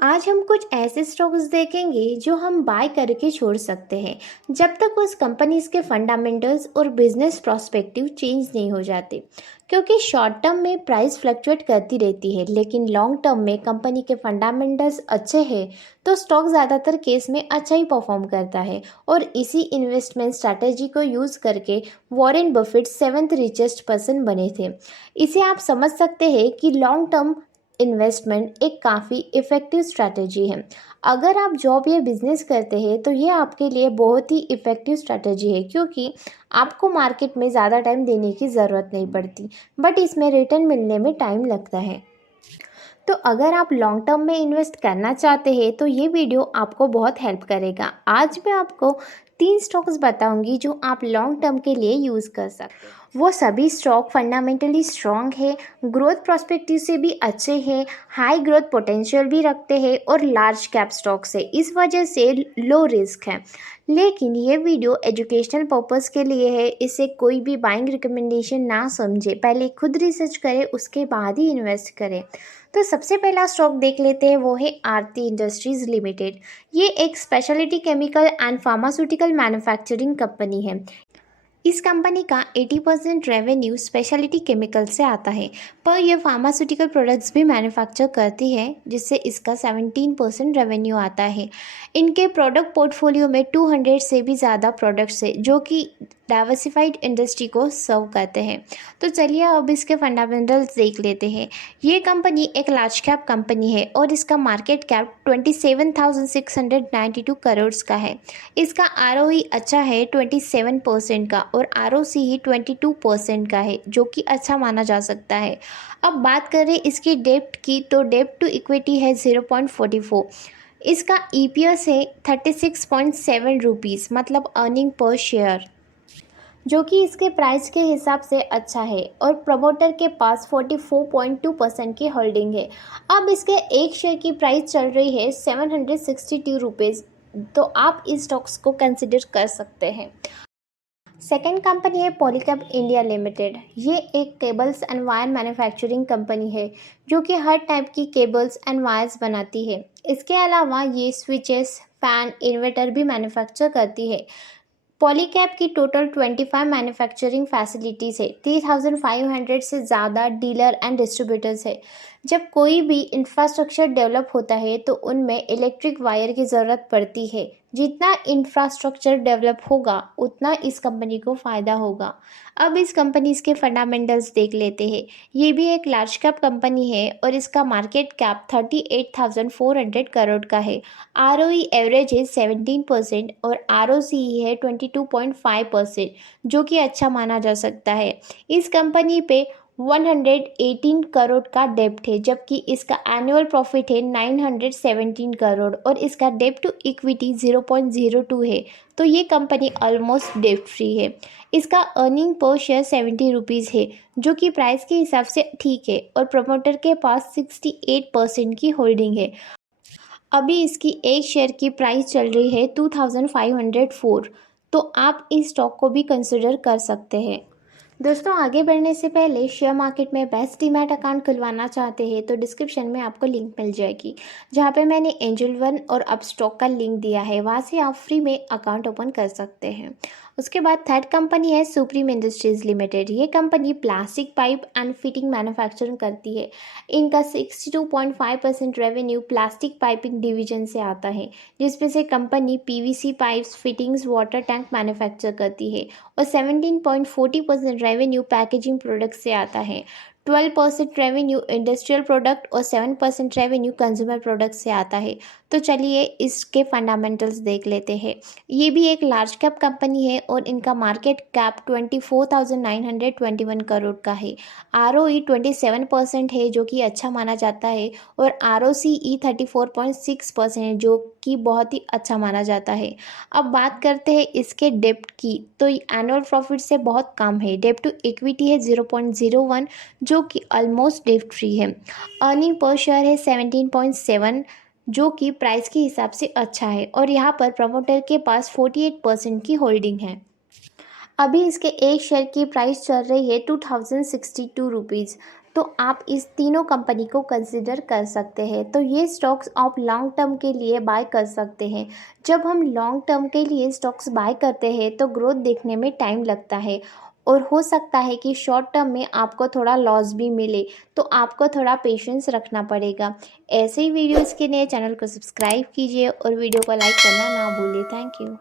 आज हम कुछ ऐसे स्टॉक्स देखेंगे जो हम बाय करके छोड़ सकते हैं जब तक उस कंपनीज के फंडामेंटल्स और बिजनेस प्रोस्पेक्टिव चेंज नहीं हो जाते। क्योंकि शॉर्ट टर्म में प्राइस फ्लक्चुएट करती रहती है, लेकिन लॉन्ग टर्म में कंपनी के फंडामेंटल्स अच्छे हैं तो स्टॉक ज़्यादातर केस में अच्छा ही परफॉर्म करता है। और इसी इन्वेस्टमेंट स्ट्रैटेजी को यूज़ करके Warren Buffett seventh richest person बने थे। इसे आप समझ सकते हैं कि लॉन्ग टर्म इन्वेस्टमेंट एक काफ़ी इफ़ेक्टिव स्ट्रैटेजी है। अगर आप जॉब या बिजनेस करते हैं तो ये आपके लिए बहुत ही इफ़ेक्टिव स्ट्रैटेजी है, क्योंकि आपको मार्केट में ज़्यादा टाइम देने की ज़रूरत नहीं पड़ती, बट इसमें रिटर्न मिलने में टाइम लगता है। तो अगर आप लॉन्ग टर्म में इन्वेस्ट करना चाहते हैं तो ये वीडियो आपको बहुत हेल्प करेगा। आज मैं आपको 3 स्टॉक्स बताऊंगी जो आप लॉन्ग टर्म के लिए यूज़ कर सकते हैं। वो सभी स्टॉक फंडामेंटली स्ट्रॉन्ग है, ग्रोथ प्रोस्पेक्टिव से भी अच्छे हैं, हाई ग्रोथ पोटेंशियल भी रखते हैं और लार्ज कैप स्टॉक्स है, इस वजह से लो रिस्क है। लेकिन ये वीडियो एजुकेशनल पर्पस के लिए है, इसे कोई भी बाइंग रिकमेंडेशन ना समझे, पहले खुद रिसर्च करें उसके बाद ही इन्वेस्ट करें। तो सबसे पहला स्टॉक देख लेते हैं, वो है आरती इंडस्ट्रीज लिमिटेड। ये एक speciality chemical and pharmaceutical manufacturing company है। इस कंपनी का 80% रेवेन्यू स्पेशलिटी केमिकल से आता है, पर यह फार्मास्यूटिकल प्रोडक्ट्स भी मैन्युफैक्चर करती है, जिससे इसका 17% रेवेन्यू आता है। इनके प्रोडक्ट पोर्टफोलियो में 200 से भी ज़्यादा प्रोडक्ट्स है जो कि डाइवर्सिफाइड इंडस्ट्री को सर्व करते हैं। तो चलिए अब इसके फंडामेंटल्स देख लेते हैं। ये कंपनी एक लार्ज कैप कंपनी है और इसका मार्केट कैप 27,692 करोड़ का है। इसका आरओई अच्छा है 27% का और आरओसी ही 22% का है, जो कि अच्छा माना जा सकता है। अब बात करें इसकी डेप्ट की, तो डेप्ट टू इक्विटी है 0.44। इसका ईपीएस है 36.7 रुपीज़, मतलब अर्निंग पर शेयर, जो कि इसके प्राइस के हिसाब से अच्छा है। और प्रमोटर के पास 44.2% की होल्डिंग है। अब इसके एक शेयर की प्राइस चल रही है 762 रुपीज़, तो आप इस स्टॉक्स को कंसिडर कर सकते हैं। सेकेंड कंपनी है पॉलीकैब इंडिया लिमिटेड। ये एक cables and wire manufacturing company है जो कि हर टाइप की केबल्स एंड वायर्स बनाती है। इसके अलावा ये स्विचेस, फैन, इन्वर्टर भी मैन्युफैक्चर करती है। पॉलीकैब की टोटल 25 मैन्युफैक्चरिंग फैसिलिटीज़ है, 3,500 से ज़्यादा डीलर एंड डिस्ट्रीब्यूटर्स है। जब कोई भी इंफ्रास्ट्रक्चर डेवलप होता है तो उनमें इलेक्ट्रिक वायर की ज़रूरत पड़ती है। जितना इंफ्रास्ट्रक्चर डेवलप होगा उतना इस कंपनी को फ़ायदा होगा। अब इस कंपनी के फंडामेंटल्स देख लेते हैं। ये भी एक लार्ज कैप कंपनी है और इसका मार्केट कैप 38,400 करोड़ का है। आरओई एवरेज है 17% और आरओसी है 22.5%, जो कि अच्छा माना जा सकता है। इस कंपनी पे 118 करोड़ का डेब्ट है, जबकि इसका एनुअल प्रॉफिट है 917 करोड़ और इसका डेब्ट टू इक्विटी 0.02 है। तो ये कंपनी ऑलमोस्ट डेब्ट फ्री है। इसका अर्निंग पर शेयर 70 रुपीज़ है, जो कि प्राइस के हिसाब से ठीक है और प्रमोटर के पास 68% की होल्डिंग है। अभी इसकी एक शेयर की प्राइस चल रही है 2504, तो आप इस स्टॉक को भी कंसिडर कर सकते हैं। दोस्तों, आगे बढ़ने से पहले शेयर मार्केट में बेस्ट डीमैट अकाउंट खुलवाना चाहते हैं तो डिस्क्रिप्शन में आपको लिंक मिल जाएगी, जहाँ पे मैंने एंजल वन और अपस्टॉक का लिंक दिया है, वहाँ से आप फ्री में अकाउंट ओपन कर सकते हैं। उसके बाद थर्ड कंपनी है सुप्रीम इंडस्ट्रीज़ लिमिटेड। ये company plastic pipe and fitting manufacturing करती है। इनका 62.5% रेवेन्यू प्लास्टिक पाइपिंग डिवीजन से आता है, जिसमें से company PVC pipes, fittings, water tank manufacture करती है और 17.40% रेवेन्यू पैकेजिंग प्रोडक्ट से आता है। 12% रेवेन्यू इंडस्ट्रियल प्रोडक्ट और 7% रेवेन्यू कंज्यूमर प्रोडक्ट से आता है। तो चलिए इसके फंडामेंटल्स देख लेते हैं। ये भी एक लार्ज कैप कंपनी है और इनका मार्केट कैप 24,921 करोड़ का है। आरओई 27% है, जो कि अच्छा माना जाता है और आरओसीई 34.6% है, जो कि बहुत ही अच्छा माना जाता है। अब बात करते हैं इसके डेप्ट की, तो एनुअल प्रॉफिट से बहुत कम है। डेप्ट टू इक्विटी है 0.01, जो कि ऑलमोस्ट डेप्ट फ्री है। अर्निंग पर शेयर है 17.7, जो कि प्राइस के हिसाब से अच्छा है और यहाँ पर प्रमोटर के पास 48% की होल्डिंग है। अभी इसके एक शेयर की प्राइस चल रही है 2062 रुपीज़, तो आप इस तीनों कंपनी को कंसिडर कर सकते हैं। तो ये स्टॉक्स आप लॉन्ग टर्म के लिए बाय कर सकते हैं। जब हम लॉन्ग टर्म के लिए स्टॉक्स बाय करते हैं तो ग्रोथ देखने में टाइम लगता है और हो सकता है कि शॉर्ट टर्म में आपको थोड़ा लॉस भी मिले, तो आपको थोड़ा पेशेंस रखना पड़ेगा। ऐसे ही वीडियोज़ के लिए चैनल को सब्सक्राइब कीजिए और वीडियो को लाइक करना ना भूलिए। Thank you.